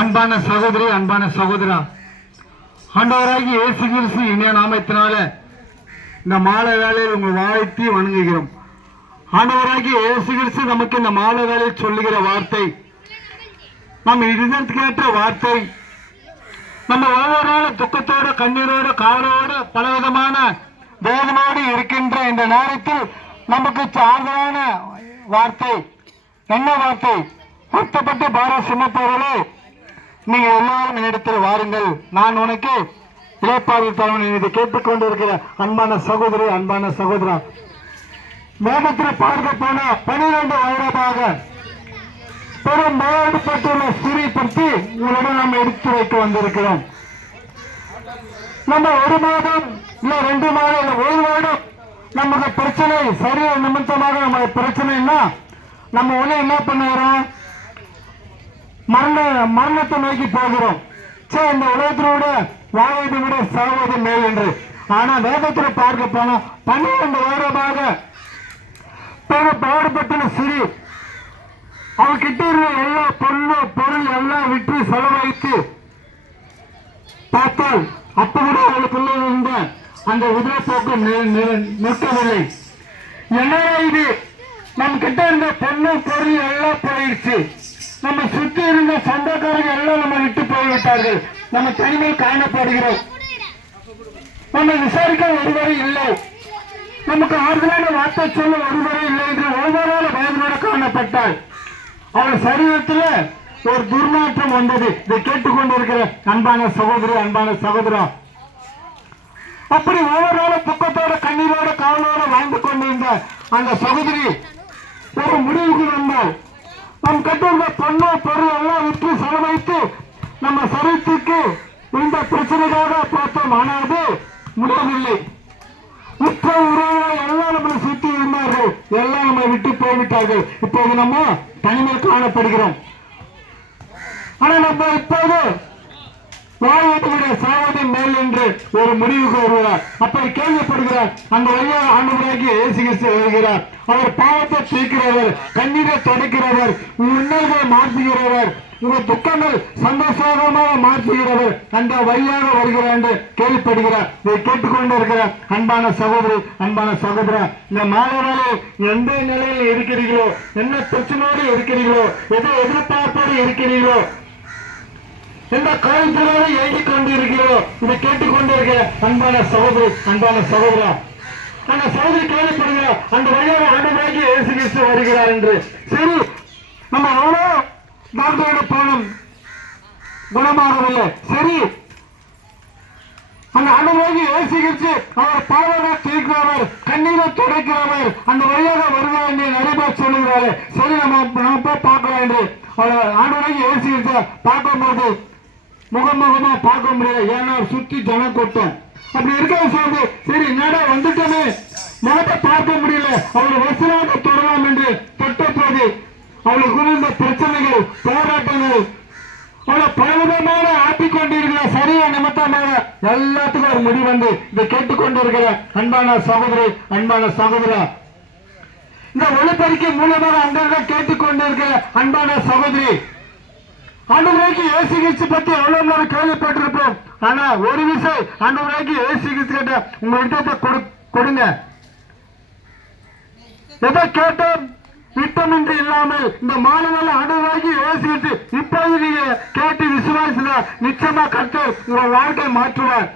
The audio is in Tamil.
அன்பான சகோதரி, அன்பான சகோதரா, ஆண்டவராகிய இயேசு கிறிஸ்து இனிய நாமத்தினால இந்த மாலை வேளையில் உங்கள் வாழ்த்தி வணங்குகிறோம். ஆண்டவராகிய இயேசு கிறிஸ்து நமக்கு இந்த மாலை வேளையில் சொல்லுகிற வார்த்தை நம்ம இதற்கேற்ற வார்த்தை. நம்ம ஒவ்வொரு நாளும் துக்கத்தோட, கண்ணீரோட, காவலோட, பலவிதமான வேதனோடு இருக்கின்ற இந்த நேரத்தில் நமக்கு சார்பான வார்த்தை. என்ன வார்த்தை? வருத்தப்பட்டு பார சுமப்பவர்களே, நீங்கள் எல்லாரும் என்னிடத்தில் வாருங்கள், நான் உனக்கு இளைப்பாறு தருவேன். இதை கேட்டுக்கொண்டிருக்கிற அன்பான சகோதரி, அன்பான சகோதரா, வேதத்தில் பார்க்க போன 12 வருடமாக பெரும் பாடுபட்டுள்ள ஸ்திரீ பற்றி உங்களிடம் நாம் எடுத்து வைக்க வந்திருக்கிறோம். நம்ம 1 மாதம் இல்ல 2 மாதம் இல்ல 1 வருடம் நமக்கு பிரச்சனை சரிய நிமித்தமாக நமக்கு பிரச்சனைன்னா நம்ம உடனே என்ன பண்ணுகிறோம்? மரணத்தை நோக்கி போகிறோம். சரி, இந்த உலகத்திலோட வாழ்வதை விட சாவது மேல் என்று. ஆனா வேதத்தில் பார்க்க போனா 12 வருடமாக பாடுபட்டுள்ள சிறு அவகிட்ட இருந்த எல்லா பொருள் எல்லாம் விட்டு செலவழித்து பார்த்தால் அப்ப கூட அவளுக்குள்ள இருந்த அந்த உதவப்போக்கு நிற்கவில்லை. என்ன இது? நம்ம கிட்ட இருந்த பொருள் எல்லாம் போயிடுச்சு. நம்ம சுற்றி இருந்த சொந்தக்காரங்க எல்லாம் நம்ம விட்டு போய்விட்டார்கள். நம்ம தனிமையில் காணப்படுகிறோம். நம்ம விசாரிக்க ஒருவரை இல்லை, நமக்கு ஆறுதலான வார்த்தை சொல்ல ஒருவரை இல்லை என்று ஒருவரால வேதனோட காணப்பட்டாள். அவள் சரீரத்தில் ஒரு துர்நாற்றம் வந்தது. இதை கேட்டுக்கொண்டிருக்கிற அன்பான சகோதரி, அன்பான சகோதரா, அப்படி ஒவ்வொரு நாளும் துக்கத்தோட, கண்ணீரோட, காவலோட வாழ்ந்து கொண்டிருந்த அந்த சகோதரி ஒரு முடிவுக்கு வந்தால், நம் கட்டிருந்த பொருள் எல்லாம் விற்று செலவழித்து நம்ம சரீரத்துக்கு இந்த பிரச்சனைக்காக பார்த்தோம். ஆனால் அது முடியவில்லை. உற்ற உறவுகளை எல்லாம் நம்மளை சுற்றி இருந்தார்கள், எல்லாம் நம்மை விட்டு போய்விட்டார்கள். இப்போது நம்ம தனிமையில் காணப்படுகிறோம். ஆனா நம்ம இப்போது வாழ்வதை சாவதை மேல் என்று ஒரு முடிவுக்கு வருகிறார். அப்படி கேள்விப்படுகிறார். அந்த வழியாக ஆண்டவராகிய இயேசு கிறிஸ்து வருகிறார். அவர் பாவத்தை தீர்க்கிறவர், கண்ணீரை தொடக்கிறவர், உண்மைகளை மாற்றுகிறவர், உங்கள் துக்கங்கள் சந்தோஷமாக மாற்றுகிறவர் அந்த வழியாக வருகிறார் என்று கேள்விப்படுகிறார். இதை கேட்டுக்கொண்டு இருக்கிற அன்பான சகோதரி, அன்பான சகோதரா, இந்த மாணவர்களே எந்த நிலையில் இருக்கிறீர்களோ, என்ன பிரச்சனையோடு இருக்கிறீர்களோ, எதை எதிர்பார்ப்போடு இருக்கிறீர்களோ, எந்த காலத்திலாக இயங்கிக் கொண்டிருக்கிறோம், இதை கேட்டுக்கொண்டிருக்கிற அன்பான சகோதரி, அன்பான சகோதரா, அந்த சகோதரி கேள்விப்படுகிறார். அந்த வழியாக ஆண்டவராகிய இயேசு கிறிஸ்து வருகிறார் என்று. சரி, நம்ம எவ்வளோ டாக்டரோட போனோம், குணமாகவில்லை. சரி, அந்த ஆண்டவராகிய இயேசு கிறிஸ்து அவர் பாவத்தை தீர்க்கிறவர், கண்ணீரை துடைக்கிறவர், அந்த வழியாக வருகிறார் என்று நிறைய பேர் சொல்லுகிறாரு. சரி, நம்ம போய் பார்க்கலாம் என்று ஆண்டவராகிய இயேசு கிறிஸ்து பார்க்கும்போது முகமுகமா பார்க்க முடியல. ஏன்னா சுற்றி ஜனம் கூட்டம். அப்படி இருக்க சொல்லுது. சரி, என்னடா வந்துட்டோமே, முகத்தை பார்க்க முடியல, அவளை வசனத்தை தொடரலாம் என்று தொட்ட போது அவளுக்கு இருந்த பிரச்சனைகள், போராட்டங்கள், அவளை பலவிதமான ஆட்டிக்கொண்டிருக்கிற சரியா நிமித்தமாக எல்லாத்துக்கும் ஒரு முடிவு வந்து இதை கேட்டுக்கொண்டிருக்கிற அன்பான சகோதரி, அன்பான சகோதரா, இந்த ஒளிபெருக்கி மூலமாக அங்க கேட்டுக்கொண்டிருக்கிற அன்பான சகோதரி, ஆண்டவராகிய இயேசு கிறிஸ்து பற்றி எவ்வளவு நாள் கேள்விப்பட்டிருப்போம். ஆனா ஒரு விஷயம், ஆண்டவராகிய இயேசு கிறிஸ்து கிட்ட உங்க இடத்தை கொடுங்க. எதை கேட்டோம் விட்டமின்றி இல்லாமல் இந்த மாணவர்கள் ஆண்டவராகிய இயேசு கிறிஸ்து இப்போது நீங்க கேட்டு விசுவாசினா நிச்சயமா கர்த்தர் உங்க வாழ்க்கை மாற்றுவார்.